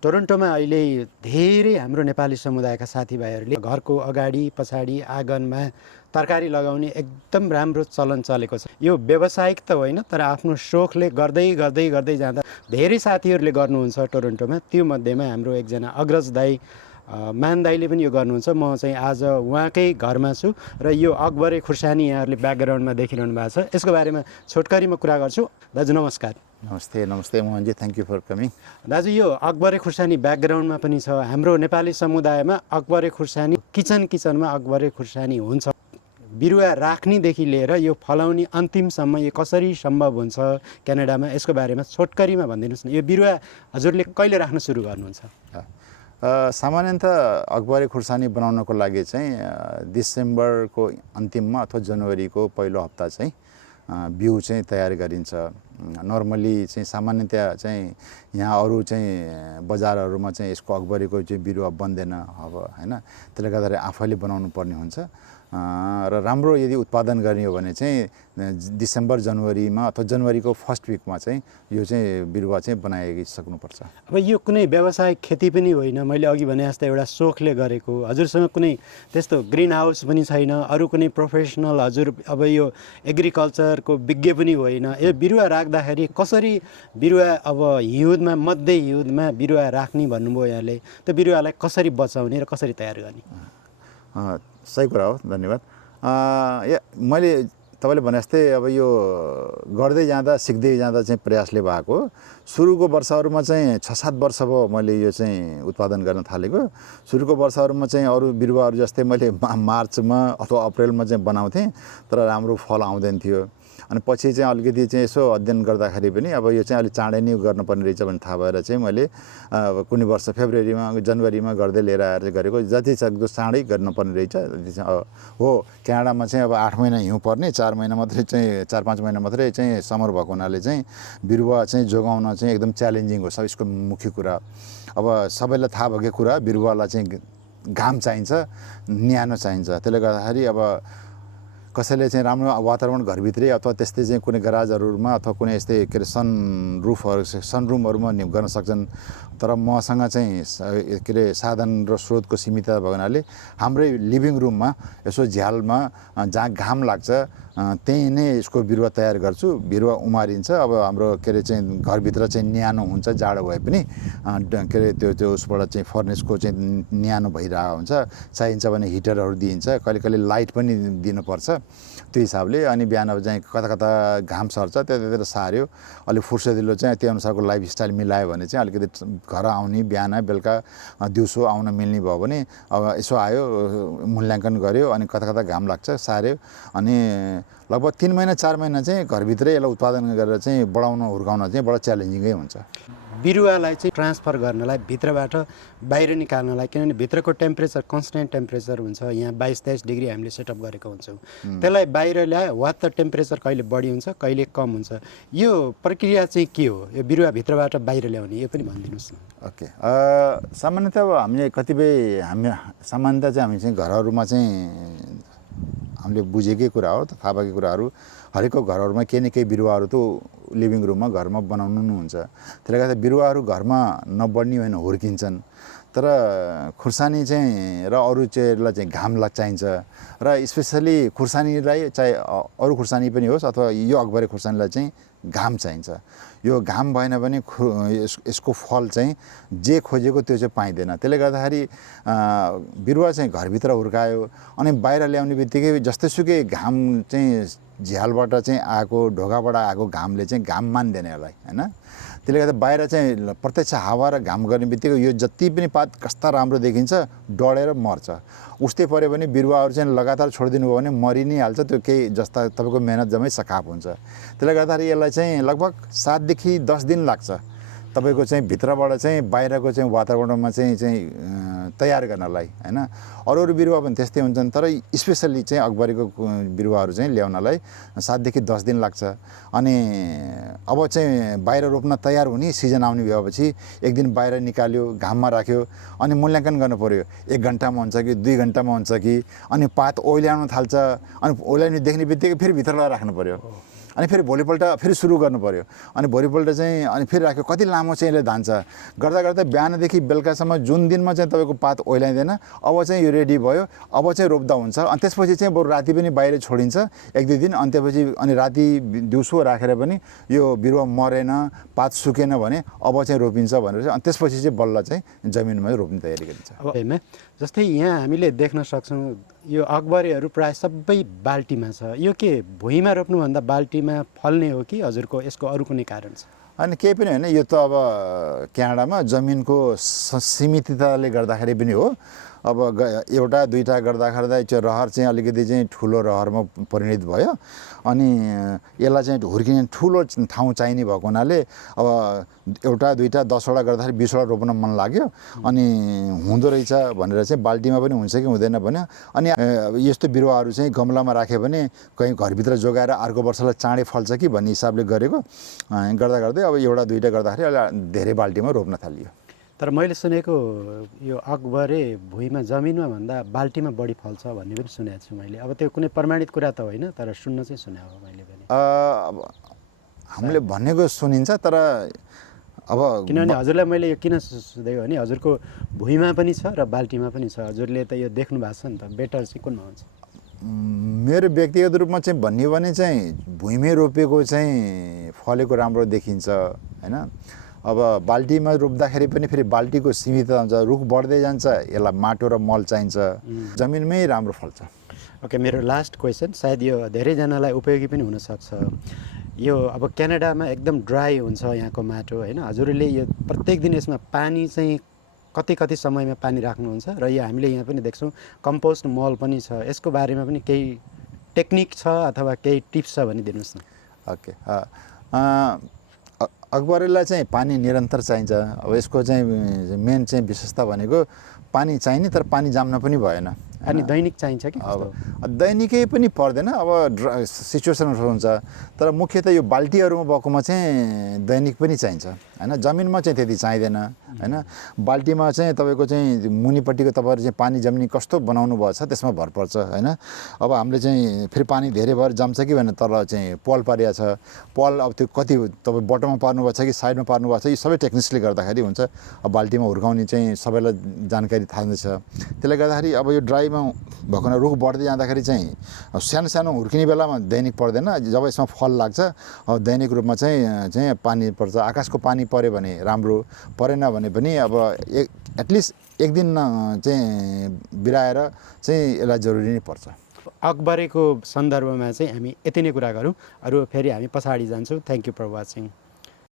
टोरन्टोमा अहिले धेरै हाम्रो नेपाली समुदायका साथीभाइहरूले घरको अगाडि पछाडि आँगनमा तरकारी लगाउने एकदम राम्रो चलन चलेको छ। यो व्यावसायिक त होइन, तर आफ्नो सोखले गर्दै गर्दै गर्दै जाँदा धेरै साथीहरूले गर्नुहुन्छ टोरन्टोमा। त्यो मध्येमा हाम्रो एकजना अग्रज दाई मान दाईले पनि यो गर्नुहुन्छ। म चाहिँ आज उहाँकै घरमा छु र यो अकबरे खुर्सानी यहाँहरूले ब्याकग्राउन्डमा देखिरहनु भएको छ। यसको बारेमा छोटकरीमा कुरा गर्छु। दाजु नमस्कार। नमस्ते Mohanji, thank you for coming. दाजु यो अकबरे खुर्सानी ब्याकग्राउन्डमा पनि छ। हाम्रो नेपाली समुदायमा अकबरे खुर्सानी किचनमा अकबरे खुर्सानी हुन्छ। बिरुवा राख्नेदेखि लिएर यो फलाउने अन्तिमसम्म यो कसरी सम्भव हुन्छ क्यानाडामा, यसको बारेमा छोटकरीमा भनिदिनुहोस् न। यो बिरुवा हजुरले कहिले राख्न सुरु गर्नुहुन्छ? सामान्यतः अकबरे खुर्सानी बनाउनको लागि चाहिँ डिसेम्बरको अन्तिममा अथवा जनवरीको पहिलो हप्ता चाहिँ बिउ चाहिँ तयार गरिन्छ। नर्मली चाहिँ सामान्यतया चाहिँ यहाँ अरू चाहिँ बजारहरूमा चाहिँ यसको अकबरेको चाहिँ बिरुवा बन्दैन अब हैन। त्यसले गर्दाखेरि आफैले बनाउनु पर्ने हुन्छ र राम्रो यदि उत्पादन गर्ने हो भने चाहिँ डिसेम्बर जनवरीमा अथवा जनवरीको फर्स्ट विकमा चाहिँ यो चाहिँ बिरुवा चाहिँ बनाइसक्नुपर्छ। अब यो कुनै व्यावसायिक खेती पनि होइन, मैले अघि भने जस्तो एउटा सोखले गरेको। हजुरसँग कुनै त्यस्तो ग्रिन हाउस पनि छैन, अरू कुनै प्रोफेसनल हजुर अब यो एग्रिकल्चरको विज्ञ पनि होइन। यो बिरुवा राख्दाखेरि कसरी बिरुवा अब हिउँदमा मध्य हिउँदमा बिरुवा राख्ने भन्नुभयो यहाँले, त्यो बिरुवालाई कसरी बचाउने र कसरी तयार गर्ने? सही कुरा हो, धन्यवाद। मैले तपाईँले भने जस्तै अब यो गर्दै जाँदा सिक्दै जाँदा चाहिँ प्रयासले भएको। सुरुको वर्षहरूमा चाहिँ 6-7 वर्ष भयो मैले यो चाहिँ उत्पादन गर्न थालेको। सुरुको वर्षहरूमा चाहिँ अरू बिरुवाहरू जस्तै मैले मार्चमा अथवा अप्रिलमा चाहिँ बनाउँथेँ, तर राम्रो फल आउँदैन थियो। अनि पछि चाहिँ अलिकति चाहिँ यसो अध्ययन गर्दाखेरि पनि अब यो चाहिँ अलिक चाँडै नै गर्नुपर्ने रहेछ भन्ने थाहा भएर चाहिँ मैले कुनै वर्ष फेब्रुअरीमा जनवरीमा गर्दै लिएर आएर चाहिँ गरेको। जति सक्दो चाँडै गर्नुपर्ने रहेछ हो। क्यानाडामा चाहिँ अब 8 महिना हिउँ पर्ने, 4 महिना मात्रै चाहिँ 4-5 महिना मात्रै चाहिँ समर भएको हुनाले चाहिँ बिरुवा चाहिँ जोगाउन चाहिँ एकदम च्यालेन्जिङ हो। यसको मुख्य कुरा अब सबैलाई थाहा भएको कुरा, बिरुवालाई चाहिँ घाम चाहिन्छ, न्यानो चाहिन्छ। त्यसले गर्दाखेरि अब कसैले चाहिँ राम्रो वातावरण घरभित्रै अथवा त्यस्तै चाहिँ कुनै गराजहरूमा अथवा कुनै यस्तै के अरे सनरुमहरूमा गर्न सक्छन्। तर मसँग चाहिँ के अरे साधन र स्रोतको सीमितता भएको हुनाले हाम्रै लिभिङ रुममा यसो झ्यालमा जहाँ घाम लाग्छ त्यही नै यसको बिरुवा तयार गर्छु। बिरुवा उमारिन्छ। अब हाम्रो के अरे चाहिँ घरभित्र चाहिँ न्यानो हुन्छ, जाडो भए पनि के अरे त्यो उसबाट चाहिँ फर्नेसको चाहिँ न्यानो भइरहेको हुन्छ। चाहिन्छ भने हिटरहरू दिइन्छ, कहिले कहिले लाइट पनि दिनुपर्छ। त्यो हिसाबले अनि बिहान चाहिँ कता कता घाम सर्छ त्यतातिर सार्यो, अलिक फुर्सदिलो चाहिँ त्यो अनुसारको लाइफस्टाइल मिलायो भने चाहिँ अलिकति घर आउने बिहान बेलुका दिउँसो आउन मिल्ने भयो भने अब यसो आयो, मूल्याङ्कन गर्यो, अनि कता कता घाम लाग्छ सार्यो। अनि लगभग 3 महिना 4 महिना चाहिँ घरभित्रै यसलाई उत्पादन गरेर चाहिँ बढाउन हुर्काउन चाहिँ बडा च्यालेन्जिङै हुन्छ। बिरुवालाई चाहिँ ट्रान्सफर गर्नलाई भित्रबाट बाहिर निकाल्नलाई, किनभने भित्रको टेम्परेचर कन्सटेन्ट टेम्परेचर हुन्छ। यहाँ 22-23 डिग्री हामीले सेटअप गरेको हुन्छौँ। त्यसलाई बाहिर ल्यायो वा त टेम्परेचर कहिले बढी हुन्छ कहिले कम हुन्छ। यो प्रक्रिया चाहिँ के हो, यो बिरुवा भित्रबाट बाहिर ल्याउने, यो पनि भनिदिनुहोस् न। ओके, सामान्यतः अब हामीले सामान्यतः चाहिँ हामी चाहिँ घरहरूमा चाहिँ हामीले बुझेकै कुरा हो, थाहा भएकै कुराहरू हरेकको घरहरूमा केही न केही बिरुवाहरू त लिभिङ रुममा घरमा बनाउनु नै हुन्छ। त्यसले गर्दा बिरुवाहरू घरमा नबढ्ने होइन, हुर्किन्छन्। तर खुर्सानी चाहिँ र अरू चाहिँलाई चाहिँ घाम चाहिन्छ र स्पेसली खुर्सानीलाई चाहे अरू खुर्सानी पनि होस् अथवा यो अकबरे खुर्सानीलाई चाहिँ घाम चाहिन्छ। यो घाम भएन भने यसको फल चाहिँ जे खोजेको त्यो चाहिँ पाइँदैन। त्यसले गर्दाखेरि बिरुवा चाहिँ घरभित्र हुर्कायो अनि बाहिर ल्याउने बित्तिकै जस्तैसुकै घाम चाहिँ झ्यालबाट चाहिँ आएको, ढोकाबाट आएको घामले चाहिँ घाम मान्दैन यसलाई हैन। त्यसले गर्दा बाहिर चाहिँ प्रत्यक्ष हावा र घाम गर्ने बित्तिकै यो जति पनि पात कस्ता राम्रो देखिन्छ डढेर मर्छ। उस्तै पऱ्यो भने बिरुवाहरू चाहिँ लगातार छोडिदिनु भयो भने मरि नै हाल्छ। त्यो केही जस्ता तपाईँको मेहनत जम्मै सकाप हुन्छ। त्यसले गर्दाखेरि यसलाई चाहिँ लगभग 7 देखि 10 दिन लाग्छ तपाईँको चाहिँ भित्रबाट चाहिँ बाहिरको चाहिँ वातावरणमा चाहिँ तयार गर्नलाई हैन। अरू बिरुवा पनि त्यस्तै हुन्छन्, तर स्पेसल्ली चाहिँ अकबरेको बिरुवाहरू चाहिँ ल्याउनलाई 7 देखि 10 दिन लाग्छ। अनि अब चाहिँ बाहिर रोप्न तयार हुने सिजन आउने भएपछि एक दिन बाहिर निकाल्यो, घाममा राख्यो, अनि मूल्याङ्कन गर्नु पर्यो 1 घन्टामा हुन्छ कि 2 घन्टामा हुन्छ कि। अनि पात ओइल्याउन थाल्छ, अनि ओइल्याउने देख्ने बित्तिकै फेरि भित्र लगाएर राख्नु पर्यो। अनि फेरि भोलिपल्ट फेरि सुरु गर्नु पऱ्यो अनि भोलिपल्ट चाहिँ अनि फेरि राख्यो कति लामो चाहिँ यसले धान्छ गर्दा गर्दा बिहानदेखि बेलुकासम्म जुन दिनमा चाहिँ तपाईँको पात ओइलाइँदैन अब चाहिँ यो रेडी भयो अब चाहिँ रोप्दा हुन्छ अनि त्यसपछि चाहिँ बरु राति पनि बाहिर छोडिन्छ 1-2 दिन अनि त्यसपछि अनि राति दिउँसो राखेर पनि यो बिरुवा मरेन पात सुकेन भने अब चाहिँ रोपिन्छ भनेर चाहिँ अनि त्यसपछि चाहिँ बल्ल चाहिँ जमिनमा रोप्ने तयारी गरिन्छ। अब जस्तै यहाँ हामीले देख्न सक्छौँ यो अकबरेहरू प्राय सबै बाल्टीमा छ यो के भुइँमा रोप्नुभन्दा बाल्टीमा फल्ने हो कि हजुरको यसको अरू कुनै कारण छ? अनि केही पनि होइन यो त अब क्यानाडामा जमिनको सीमितताले गर्दाखेरि पनि हो अब एउटा दुईटा गर्दा त्यो रहर चाहिँ अलिकति चाहिँ ठुलो रहरमा परिणत भयो अनि यसलाई चाहिँ हुर्किने ठुलो ठाउँ चाहिने भएको हुनाले अब एउटा दुईटा 10वटा गर्दाखेरि 20वटा रोप्न मन लाग्यो अनि हुँदो रहेछ भनेर चाहिँ बाल्टीमा पनि हुन्छ कि हुँदैन भन्यो अनि यस्तो बिरुवाहरू चाहिँ गमलामा राख्यो भने कहीँ घरभित्र जोगाएर अर्को वर्षलाई चाँडै फल्छ कि भन्ने हिसाबले गरेको गर्दा गर्दै अब एउटा दुईटा गर्दाखेरि अहिले धेरै बाल्टीमा रोप्न थालियो। तर मैले सुनेको यो अकबरे भुइँमा जमिनमा भन्दा बाल्टीमा बढी फल्छ भन्ने पनि सुनेको छु मैले। अब त्यो कुनै प्रमाणित कुरा त होइन तर सुन्न चाहिँ सुने हो मैले पनि। हामीले भनेको सुनिन्छ तर अब किनभने हजुरलाई मैले यो किन सोधेको भने हजुरको भुइँमा पनि छ र बाल्टीमा पनि छ हजुरले त यो देख्नु भएको छ नि त बेटर चाहिँ कुनमा हुन्छ? मेरो व्यक्तिगत रूपमा चाहिँ भन्यो भने चाहिँ भुइँमै रोपेको चाहिँ फलेको राम्रो देखिन्छ होइन। अब बाल्टीमा रोप्दाखेरि पनि फेरि बाल्टीको सीमित हुन्छ रुख बढ्दै जान्छ यसलाई माटो र मल चाहिन्छ जमिनमै राम्रो फल्छ। ओके मेरो लास्ट क्वेसन सायद यो धेरैजनालाई उपयोगी पनि हुनसक्छ यो अब क्यानाडामा एकदम ड्राई हुन्छ यहाँको माटो होइन हजुरले यो प्रत्येक दिन यसमा पानी चाहिँ कति समयमा पानी राख्नुहुन्छ र यो हामीले यहाँ पनि देख्छौँ कम्पोस्ट मल पनि छ यसको बारेमा पनि केही टेक्निक छ अथवा केही टिप्स छ भने दिनुहोस् न। ओके अकबरेलाई चाहिँ पानी निरन्तर चाहिन्छ। अब यसको चाहिँ मेन चाहिँ विशेषता भनेको पानी चाहिने तर पानी जाम्न पनि भएन अनि दैनिक चाहिन्छ कि? अब दैनिकै पनि पर्दैन अब सिचुएसन हुन्छ तर मुख्यतः यो बाल्टीहरूमा भएकोमा चाहिँ दैनिक पनि चाहिन्छ होइन जमिनमा चाहिँ त्यति चाहिँदैन होइन। बाल्टीमा चाहिँ तपाईँको चाहिँ मुनिपट्टिको तपाईँहरू चाहिँ पानी जम्ने कस्तो बनाउनु भएको छ त्यसमा भर पर्छ होइन। अब हामीले चाहिँ फेरि पानी धेरै भएर जम्छ कि भने तल चाहिँ पल पारिएको छ पल अब त्यो कति तपाईँ बटममा पार्नुभएको छ कि साइडमा पार्नुभएको छ यो सबै टेक्निक्सले गर्दाखेरि हुन्छ। अब बाल्टीमा हुर्काउने चाहिँ सबैलाई जानकारी थाहा छ त्यसले गर्दाखेरि अब यो ड्राई भएको रुख बढ्दै जाँदाखेरि चाहिँ सानो सानो हुर्किने बेलामा दैनिक पर्दैन जब यसमा फल लाग्छ अब दैनिक रूपमा चाहिँ पानी पर्छ। आकाशको पानी पऱ्यो भने राम्रो परेन भने पनि अब एटलिस्ट एक दिन चाहिँ बिराएर चाहिँ यसलाई जरुरी नै पर्छ। अकबरेको सन्दर्भमा चाहिँ हामी यति नै कुरा गरौँ अरू फेरि हामी पछाडि जान्छौँ। Thank you for watching.